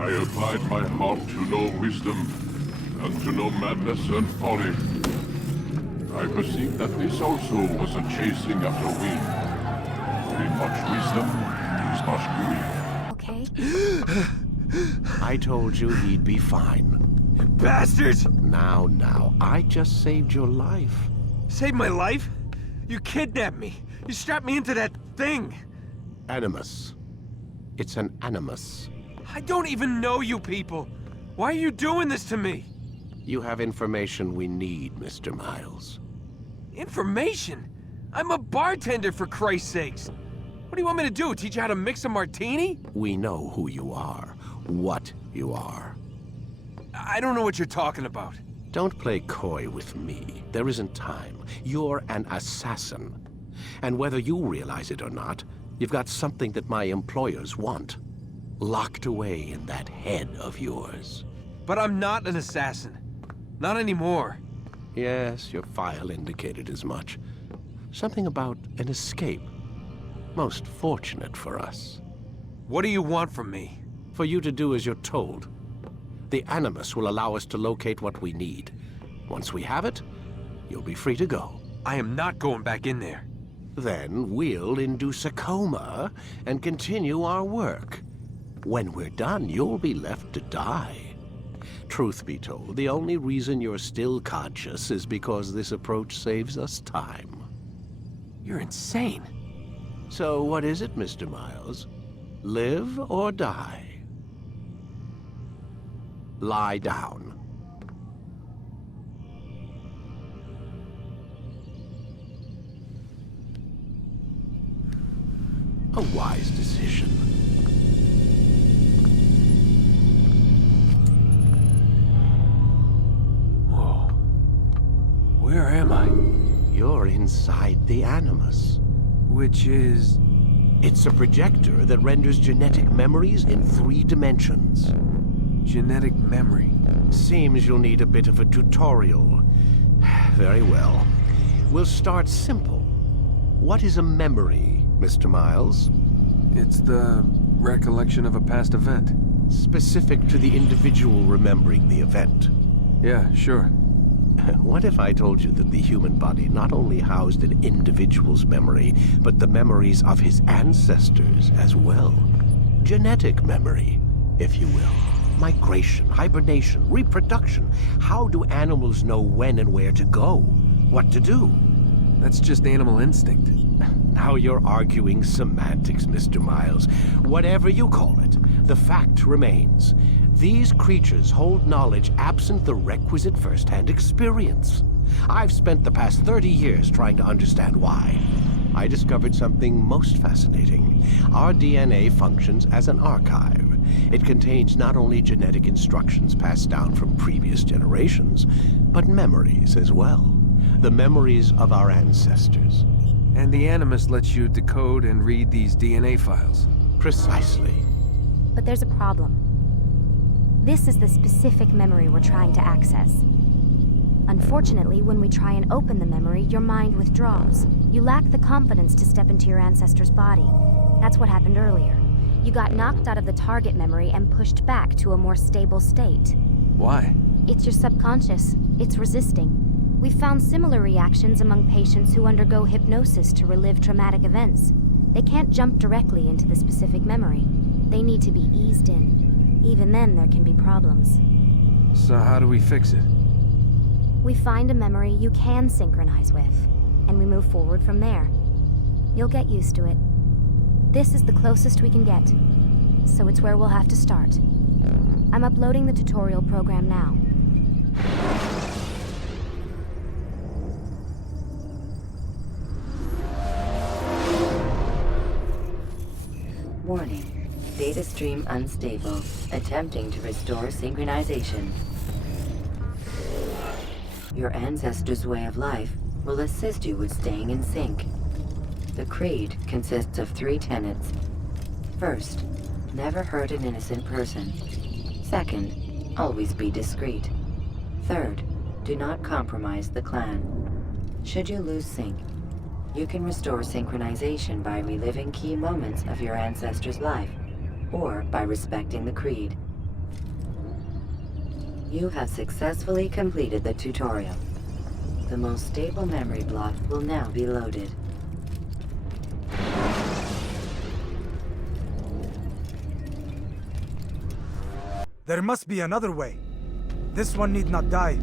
I applied my heart to know wisdom, and to know madness and folly. I perceived that this also was a chasing after wind. In much wisdom, is much greed. Okay. I told you he'd be fine. Bastards! Now, I just saved your life. Saved my life? You kidnapped me. You strapped me into that thing. Animus. It's an animus. I don't even know you people. Why are you doing this to me? You have information we need, Mr. Miles. Information? I'm a bartender, for Christ's sakes. What do you want me to do? Teach you how to mix a martini? We know who you are, what you are. I don't know what you're talking about. Don't play coy with me. There isn't time. You're an assassin. And whether you realize it or not, you've got something that my employers want. Locked away in that head of yours. But I'm not an assassin. Not anymore. Yes, your file indicated as much. Something about an escape. Most fortunate for us. What do you want from me? For you to do as you're told. The Animus will allow us to locate what we need. Once we have it, you'll be free to go. I am not going back in there. Then we'll induce a coma and continue our work. When we're done, you'll be left to die. Truth be told, the only reason you're still conscious is because this approach saves us time. You're insane. So what is it, Mr. Miles? Live or die? Lie down. A wise decision. Whoa. Where am I? You're inside the Animus. Which is... It's a projector that renders genetic memories in 3 dimensions. Genetic memory. Seems you'll need a bit of a tutorial. Very well. We'll start simple. What is a memory, Mr. Miles? It's the recollection of a past event. Specific to the individual remembering the event. Yeah, sure. What if I told you that the human body not only housed an individual's memory, but the memories of his ancestors as well? Genetic memory, if you will. Migration, hibernation, reproduction. How do animals know when and where to go? What to do? That's just animal instinct. Now you're arguing semantics, Mr. Miles. Whatever you call it, the fact remains. These creatures hold knowledge absent the requisite first-hand experience. I've spent the past 30 years trying to understand why. I discovered something most fascinating. Our DNA functions as an archive. It contains not only genetic instructions passed down from previous generations, but memories as well. The memories of our ancestors. And the Animus lets you decode and read these DNA files. Precisely. But there's a problem. This is the specific memory we're trying to access. Unfortunately, when we try and open the memory, your mind withdraws. You lack the confidence to step into your ancestor's body. That's what happened earlier. You got knocked out of the target memory and pushed back to a more stable state. Why? It's your subconscious. It's resisting. We've found similar reactions among patients who undergo hypnosis to relive traumatic events. They can't jump directly into the specific memory. They need to be eased in. Even then, there can be problems. So how do we fix it? We find a memory you can synchronize with, and we move forward from there. You'll get used to it. This is the closest we can get, so it's where we'll have to start. I'm uploading the tutorial program now. Warning. Data stream unstable. Attempting to restore synchronization. Your ancestors' way of life will assist you with staying in sync. The creed consists of 3 tenets. First, never hurt an innocent person. Second, always be discreet. Third, do not compromise the clan. Should you lose sync, you can restore synchronization by reliving key moments of your ancestor's life, or by respecting the creed. You have successfully completed the tutorial. The most stable memory block will now be loaded. There must be another way. This one need not die.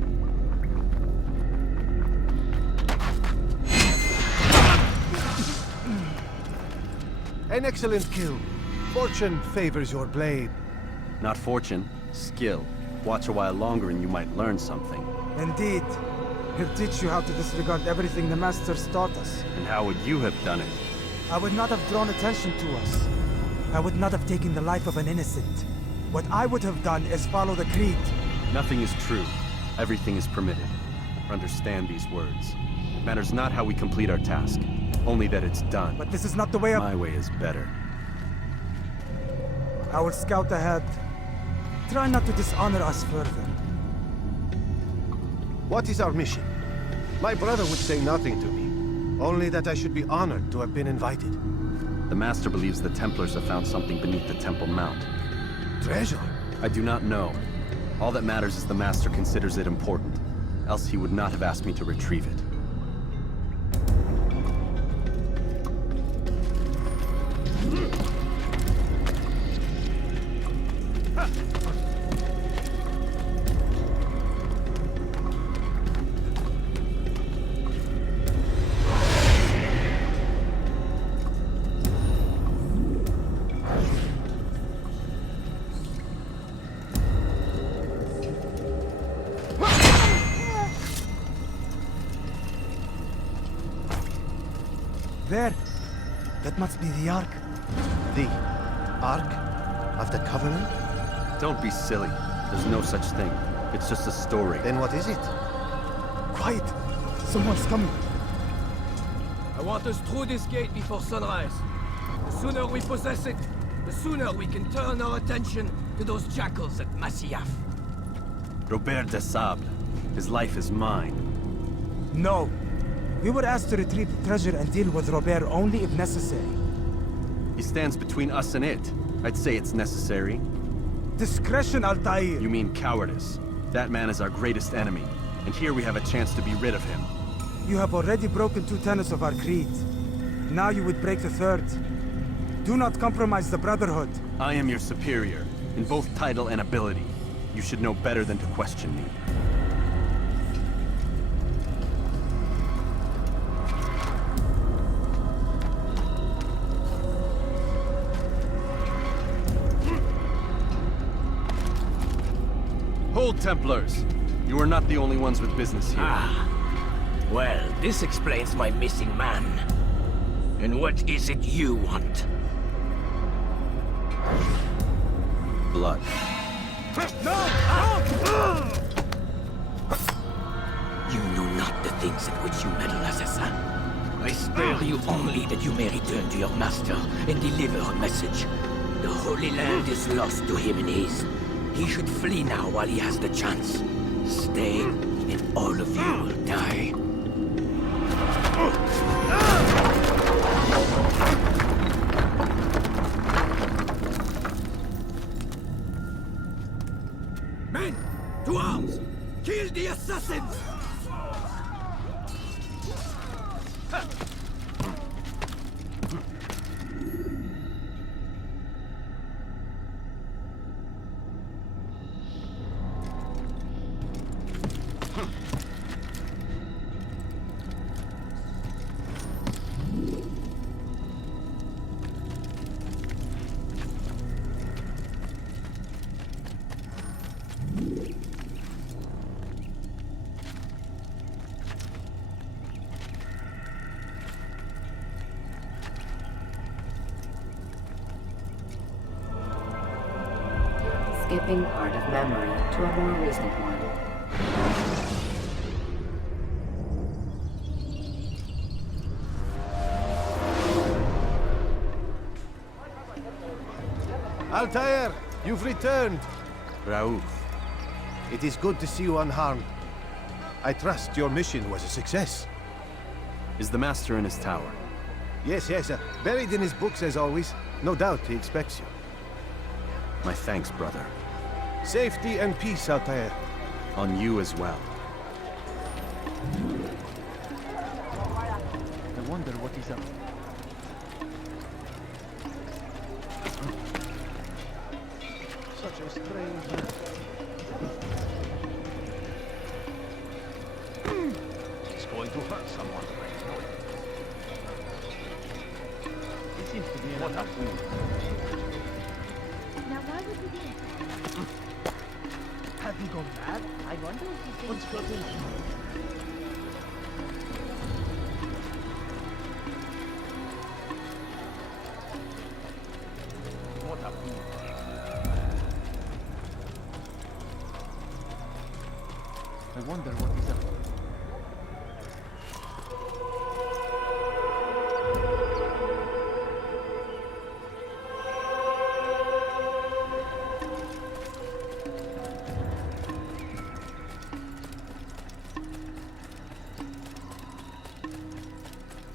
An excellent kill. Fortune favors your blade. Not fortune, skill. Watch a while longer and you might learn something. Indeed. He'll teach you how to disregard everything the Masters taught us. And how would you have done it? I would not have drawn attention to us. I would not have taken the life of an innocent. What I would have done is follow the creed. Nothing is true. Everything is permitted. Understand these words. It matters not how we complete our task, only that it's done. But this is not the way of... My way is better. I will scout ahead. Try not to dishonor us further. What is our mission? My brother would say nothing to me. Only that I should be honored to have been invited. The Master believes the Templars have found something beneath the Temple Mount. Treasure? I do not know. All that matters is the Master considers it important. Else he would not have asked me to retrieve it. There. That must be the Ark. The Ark of the Covenant? Don't be silly. There's no such thing. It's just a story. Then what is it? Quiet. Someone's coming. I want us through this gate before sunrise. The sooner we possess it, the sooner we can turn our attention to those jackals at Masyaf. Robert de Sable. His life is mine. No. We were asked to retrieve the treasure and deal with Robert only if necessary. He stands between us and it. I'd say it's necessary. Discretion, Altair. You mean cowardice. That man is our greatest enemy, and here we have a chance to be rid of him. You have already broken 2 tenets of our creed. Now you would break the 3rd. Do not compromise the Brotherhood. I am your superior, in both title and ability. You should know better than to question me. Hold, Templars! You are not the only ones with business here. Ah. Well, this explains my missing man. And what is it you want? Blood. You know not the things at which you meddle, assassin. I spare you only that you may return to your master and deliver a message. The Holy Land is lost to him and his. He should flee now while he has the chance. Stay, and all of you will die. Men, to arms! Kill the assassins! Skipping part of memory to a more recent one. Altair, you've returned. Raouf. It is good to see you unharmed. I trust your mission was a success. Is the Master in his tower? Yes, buried in his books as always. No doubt he expects you. My thanks, brother. Safety and peace, Altair. On you as well. I wonder what he's up. Such a strange man. He's going to hurt someone. He seems to be in a fool. Now why would we be? Have you gone mad? I wonder if he's What's got into you? What a fool. I wonder what he's up to.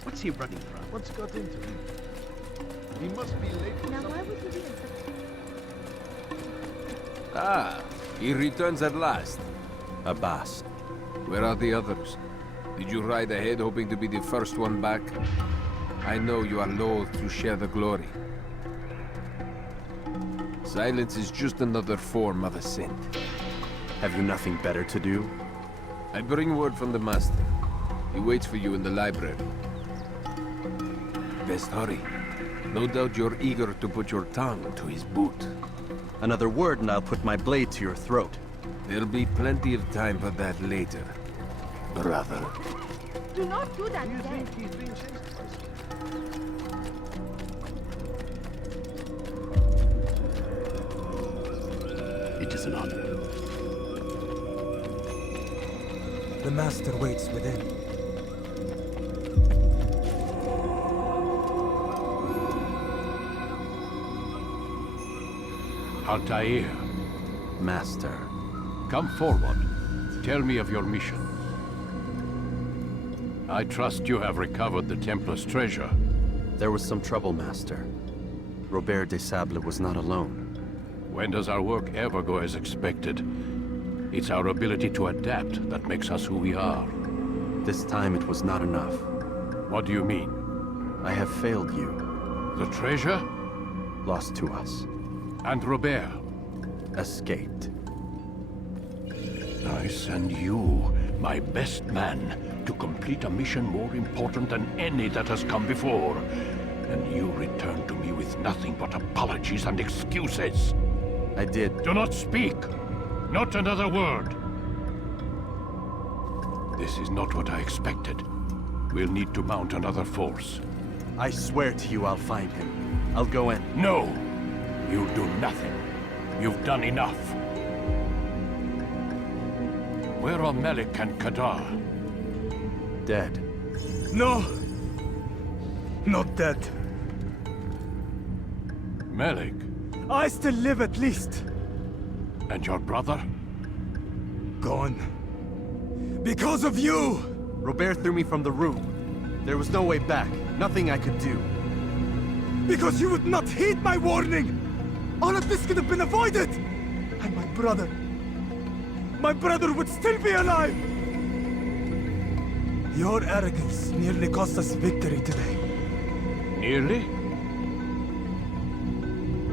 What's he running from? What's got into him? He must be late for Now something. why would we be in such... Ah, he returns at last. Abbas. Where are the others? Did you ride ahead hoping to be the first one back? I know you are loath to share the glory. Silence is just another form of assent. Have you nothing better to do? I bring word from the Master. He waits for you in the library. Best hurry. No doubt you're eager to put your tongue to his boot. Another word and I'll put my blade to your throat. There'll be plenty of time for that later, brother. Do not do that Do you again. think he's being chased by someone? It is an honor. The Master waits within. Altair, Master. come forward. Tell me of your mission. I trust you have recovered the Templar's treasure. There was some trouble, Master. Robert de Sable was not alone. When does our work ever go as expected? It's our ability to adapt that makes us who we are. This time it was not enough. What do you mean? I have failed you. The treasure? Lost to us. And Robert? Escaped. I send you, my best man, to complete a mission more important than any that has come before. And you return to me with nothing but apologies and excuses. I did. Do not speak! Not another word! This is not what I expected. We'll need to mount another force. I swear to you I'll find him. I'll go in. No! You'll do nothing. You've done enough. Where are Melik and Kadar? Dead. No! Not dead. Melik? I still live at least. And your brother? Gone. Because of you! Robert threw me from the room. There was no way back. Nothing I could do. Because you would not heed my warning! All of this could have been avoided! And my brother... my brother would still be alive! Your arrogance nearly cost us victory today. Nearly?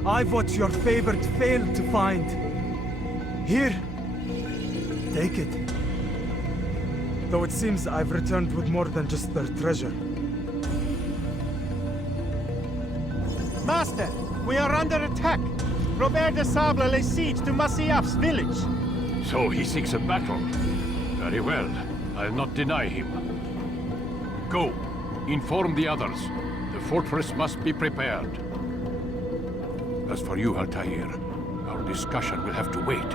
I've what your favorite failed to find. Here. Take it. Though it seems I've returned with more than just their treasure. Master, we are under attack. Robert de Sable lays siege to Masyaf's village. So he seeks a battle. Very well. I'll not deny him. Go. Inform the others. The fortress must be prepared. As for you, Altair, our discussion will have to wait.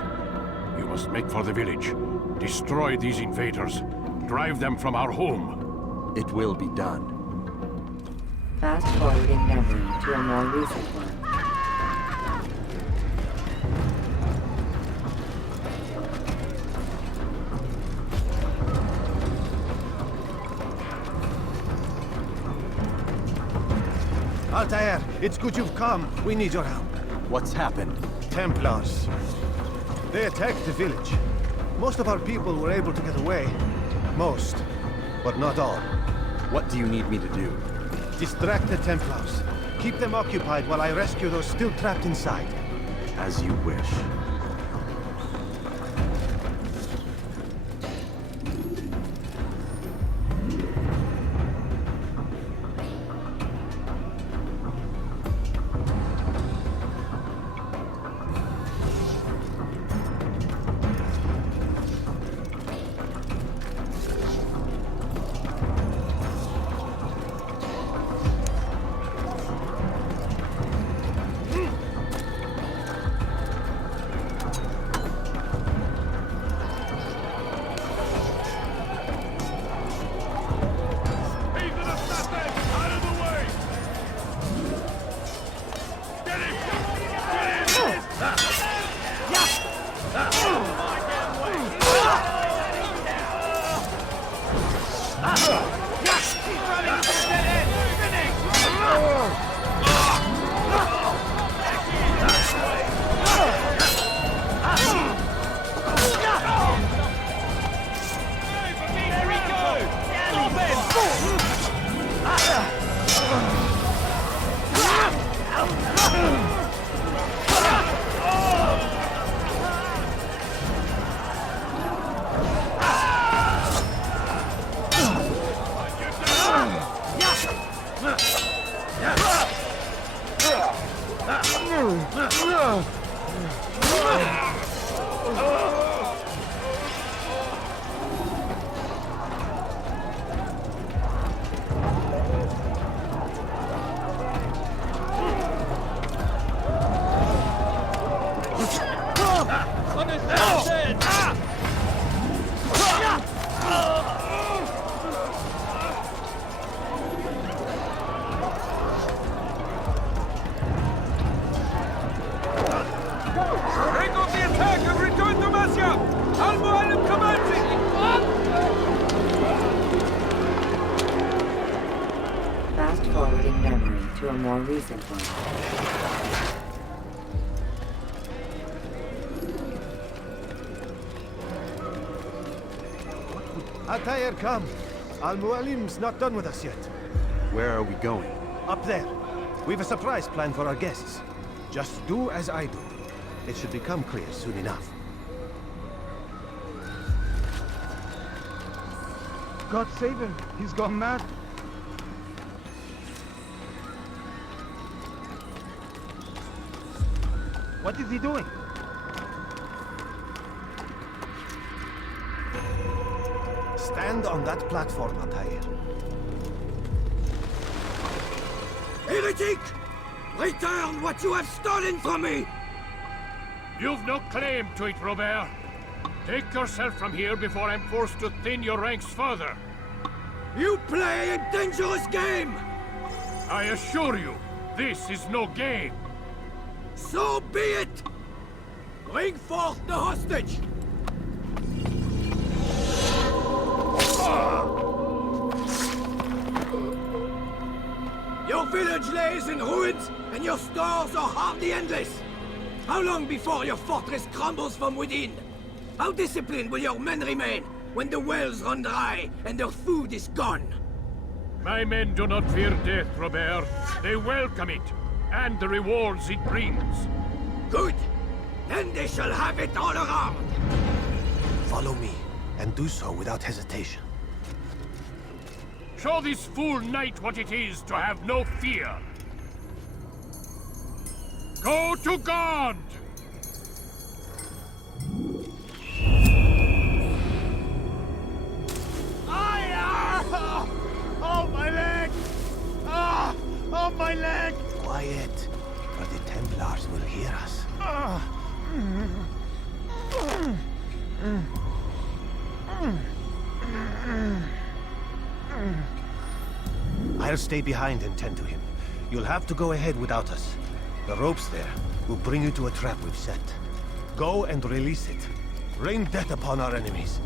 You must make for the village. Destroy these invaders. Drive them from our home. It will be done. Fast forwarding memory to a more recent one. Altair, it's good you've come. We need your help. What's happened? Templars. They attacked the village. Most of our people were able to get away. Most, but not all. What do you need me to do? Distract the Templars. Keep them occupied while I rescue those still trapped inside. As you wish. Fast forwarding memory to a more recent one. Altair, come. Al-Mualim's not done with us yet. Where are we going? Up there. We've a surprise plan for our guests. Just do as I do. It should become clear soon enough. God save him. He's gone mad. What is he doing? Stand on that platform, Altair. Heretic! Return what you have stolen from me! You've no claim to it, Robert. Take yourself from here before I'm forced to thin your ranks further. You play a dangerous game! I assure you, this is no game. So be it! Bring forth the hostage! Your village lays in ruins, and your stores are hardly endless. How long before your fortress crumbles from within? How disciplined will your men remain when the wells run dry and their food is gone? My men do not fear death, Robert. They welcome it, and the rewards it brings. Good. Then they shall have it all around. Follow me, and do so without hesitation. Show this fool knight what it is to have no fear. Go to God! Oh, my leg! Ah! Oh, my leg! Quiet, or the Templars will hear us. I'll stay behind and tend to him. You'll have to go ahead without us. The ropes there will bring you to a trap we've set. Go and release it. Rain death upon our enemies.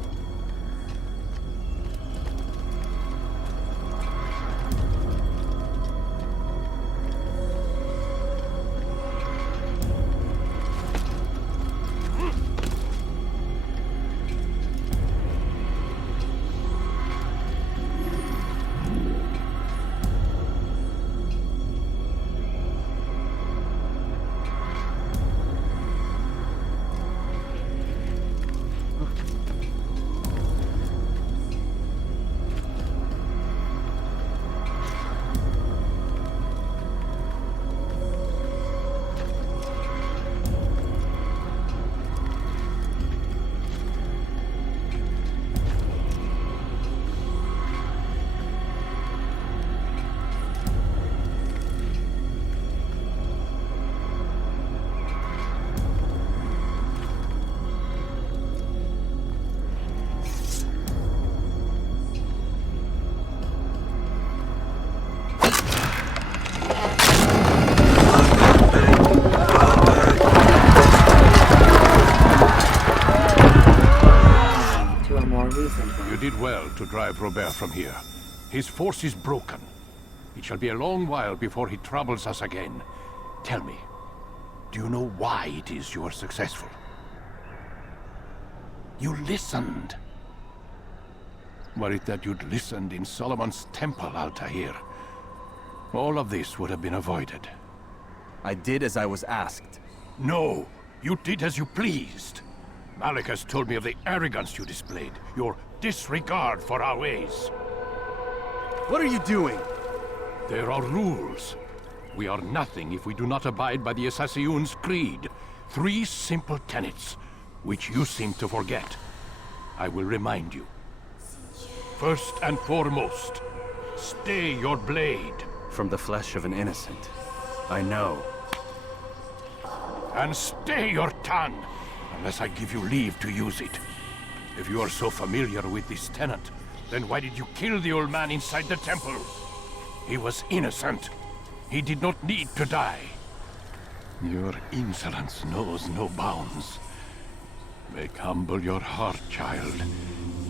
You did well to drive Robert from here. His force is broken. It shall be a long while before he troubles us again. Tell me, do you know why it is you are successful? You listened. Were it that you'd listened in Solomon's temple, Altair, all of this would have been avoided. I did as I was asked. No, you did as you pleased. Malik has told me of the arrogance you displayed, your disregard for our ways. What are you doing? There are rules. We are nothing if we do not abide by the Assassin's creed. 3 simple tenets, which you seem to forget. I will remind you. First and foremost, stay your blade. From the flesh of an innocent. I know. And stay your tongue, unless I give you leave to use it. If you are so familiar with this tenet, then why did you kill the old man inside the temple? He was innocent. He did not need to die. Your insolence knows no bounds. Make humble your heart, child,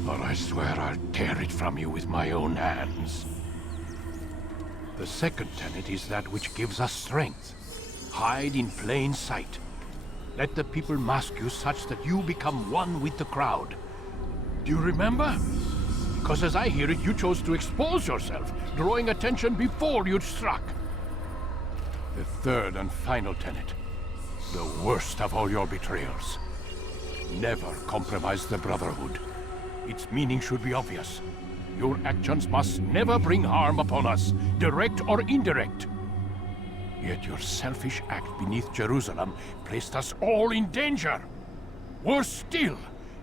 or I swear I'll tear it from you with my own hands. The second tenet is that which gives us strength. Hide in plain sight. Let the people mask you such that you become one with the crowd. Do you remember? Because as I hear it, you chose to expose yourself, drawing attention before you'd struck. The third and final tenet. The worst of all your betrayals. Never compromise the Brotherhood. Its meaning should be obvious. Your actions must never bring harm upon us, direct or indirect. Yet your selfish act beneath Jerusalem placed us all in danger. Worse still,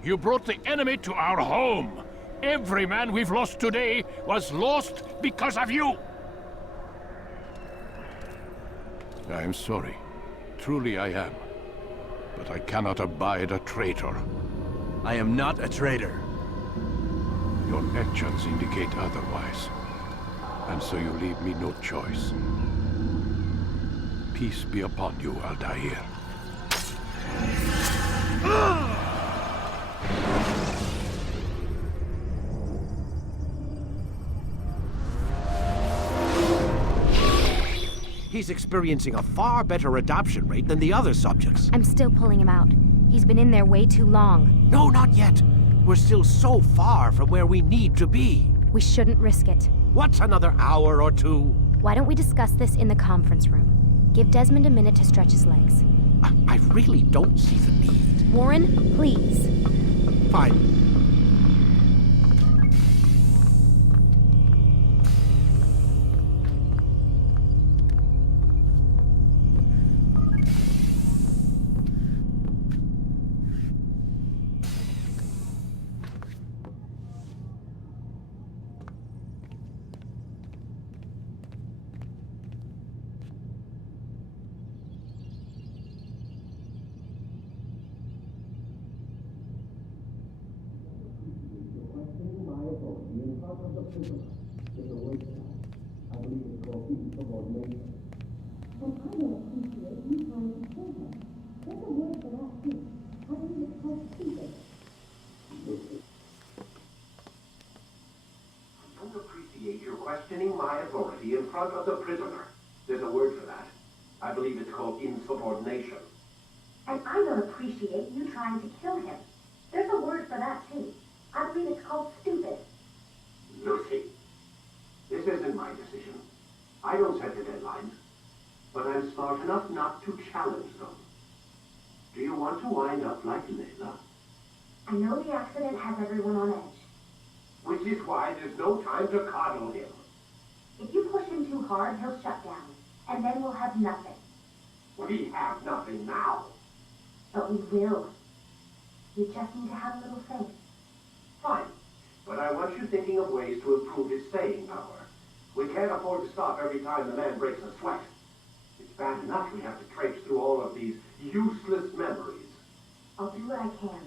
you brought the enemy to our home. Every man we've lost today was lost because of you. I am sorry. Truly I am. But I cannot abide a traitor. I am not a traitor. Your actions indicate otherwise. And so you leave me no choice. Peace be upon you, Altair. He's experiencing a far better adoption rate than the other subjects. I'm still pulling him out. He's been in there way too long. No, not yet. We're still so far from where we need to be. We shouldn't risk it. What's another hour or two? Why don't we discuss this in the conference room? Give Desmond a minute to stretch his legs. I really don't see the need. Warren, please. Fine. Questioning my authority in front of the prisoner. There's a word for that. I believe it's called insubordination. And I don't appreciate you trying to kill him. There's a word for that, too. I believe it's called stupid. Lucy, this isn't my decision. I don't set the deadlines. But I'm smart enough not to challenge them. Do you want to wind up like Layla? I know the accident has everyone on edge. Which is why there's no time to coddle him. If you push him too hard, he'll shut down. And then we'll have nothing. We have nothing now. But we will. You just need to have a little faith. Fine. But I want you thinking of ways to improve his staying power. We can't afford to stop every time the man breaks a sweat. It's bad enough we have to traipse through all of these useless memories. I'll do what I can.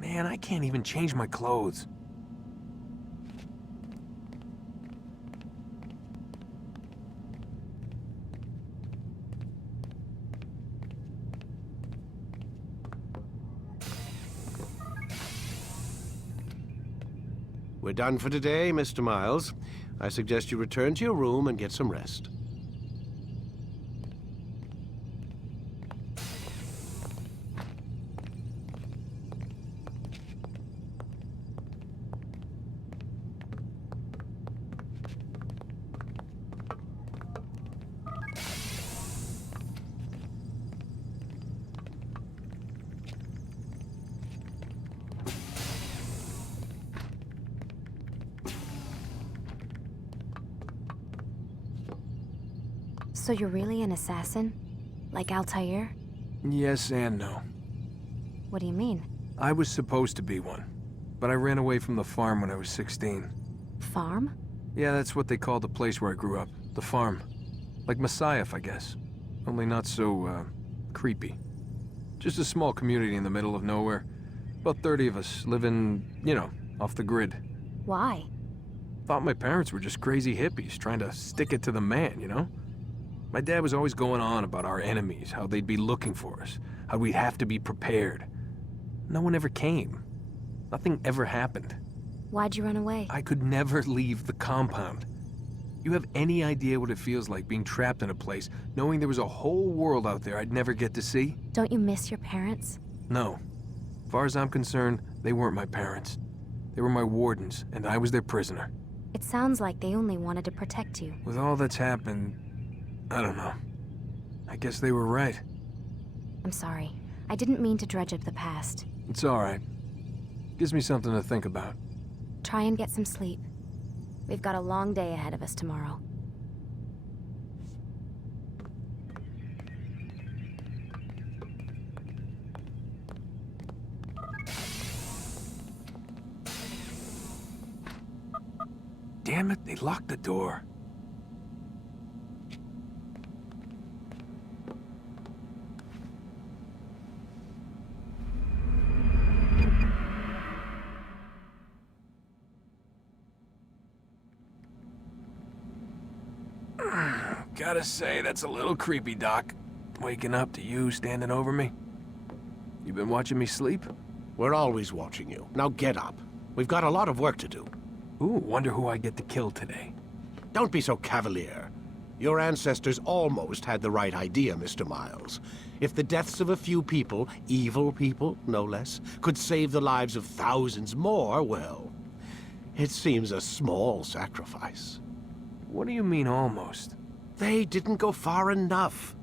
Man, I can't even change my clothes. We're done for today, Mr. Miles. I suggest you return to your room and get some rest. So you're really an assassin? Like Altair? Yes and no. What do you mean? I was supposed to be one, but I ran away from the farm when I was 16. Farm? Yeah, that's what they called the place where I grew up. The farm. Like Messiah, I guess. Only not so, creepy. Just a small community in the middle of nowhere. About 30 of us living, you know, off the grid. Why? Thought my parents were just crazy hippies trying to stick it to the man, you know? My dad was always going on about our enemies, how they'd be looking for us, how we'd have to be prepared. No one ever came. Nothing ever happened. Why'd you run away? I could never leave the compound. You have any idea what it feels like being trapped in a place, knowing there was a whole world out there I'd never get to see? Don't you miss your parents? No. As far as I'm concerned, they weren't my parents. They were my wardens, and I was their prisoner. It sounds like they only wanted to protect you. With all that's happened, I don't know. I guess they were right. I'm sorry. I didn't mean to dredge up the past. It's all right. Gives me something to think about. Try and get some sleep. We've got a long day ahead of us tomorrow. Damn it, they locked the door. Gotta say, that's a little creepy, Doc. Waking up to you standing over me. You been watching me sleep? We're always watching you. Now get up. We've got a lot of work to do. Ooh, wonder who I get to kill today. Don't be so cavalier. Your ancestors almost had the right idea, Mr. Miles. If the deaths of a few people, evil people, no less, could save the lives of thousands more, well, it seems a small sacrifice. What do you mean, almost? They didn't go far enough.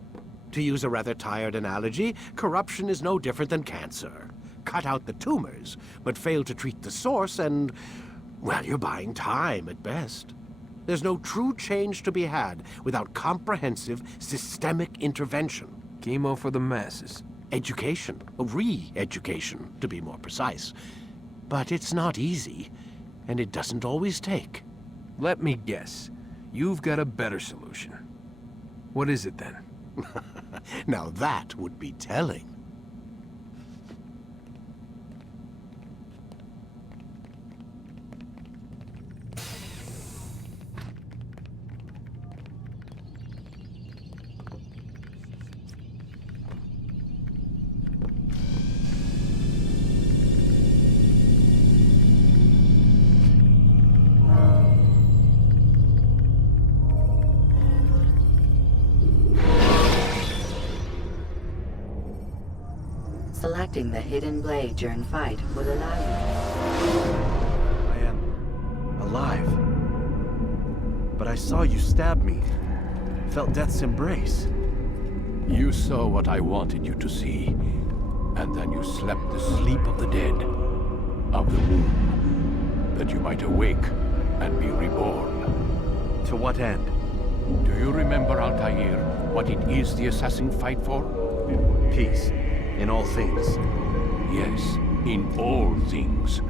To use a rather tired analogy, corruption is no different than cancer. Cut out the tumors, but fail to treat the source and, well, you're buying time at best. There's no true change to be had without comprehensive, systemic intervention. Chemo for the masses. Education, re-education, to be more precise. But it's not easy, and it doesn't always take. Let me guess. You've got a better solution. What is it then? Now that would be telling. Selecting the hidden blade during fight will allow you. I am alive. But I saw you stab me. Felt death's embrace. You saw what I wanted you to see, and then you slept the sleep of the dead, of the womb, that you might awake and be reborn. To what end? Do you remember, Altair, what it is the assassin fight for? Peace. In all things. Yes, in all things.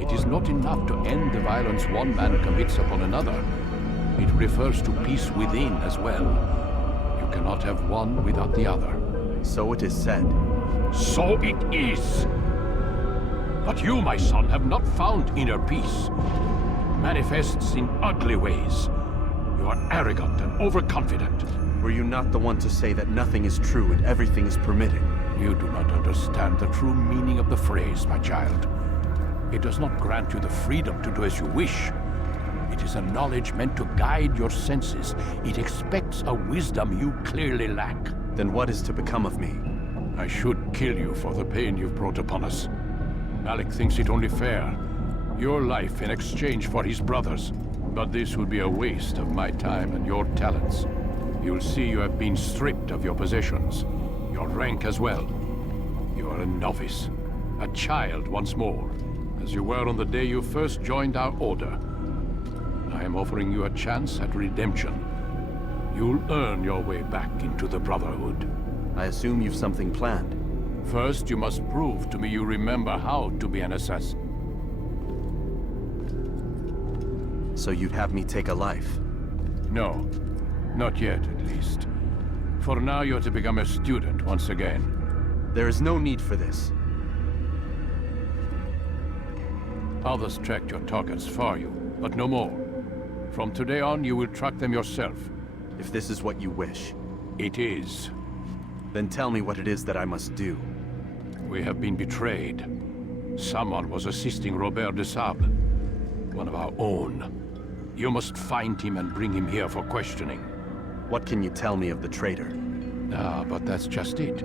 It is not enough to end the violence one man commits upon another. It refers to peace within as well. You cannot have one without the other. So it is said. So it is! But you, my son, have not found inner peace. It manifests in ugly ways. You are arrogant and overconfident. Were you not the one to say that nothing is true and everything is permitted? You do not understand the true meaning of the phrase, my child. It does not grant you the freedom to do as you wish. It is a knowledge meant to guide your senses. It expects a wisdom you clearly lack. Then what is to become of me? I should kill you for the pain you've brought upon us. Alec thinks it only fair. Your life in exchange for his brother's. But this would be a waste of my time and your talents. You'll see you have been stripped of your possessions. Your rank as well. You are a novice. A child once more. As you were on the day you first joined our order. I am offering you a chance at redemption. You'll earn your way back into the Brotherhood. I assume you've something planned. First, you must prove to me you remember how to be an assassin. So you'd have me take a life? No. Not yet, at least. For now, you're to become a student once again. There is no need for this. Others tracked your targets for you, but no more. From today on, you will track them yourself. If this is what you wish. It is. Then tell me what it is that I must do. We have been betrayed. Someone was assisting Robert de Sable, one of our own. You must find him and bring him here for questioning. What can you tell me of the traitor? But that's just it.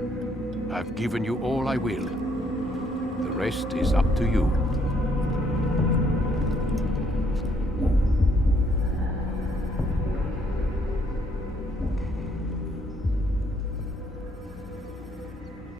I've given you all I will. The rest is up to you.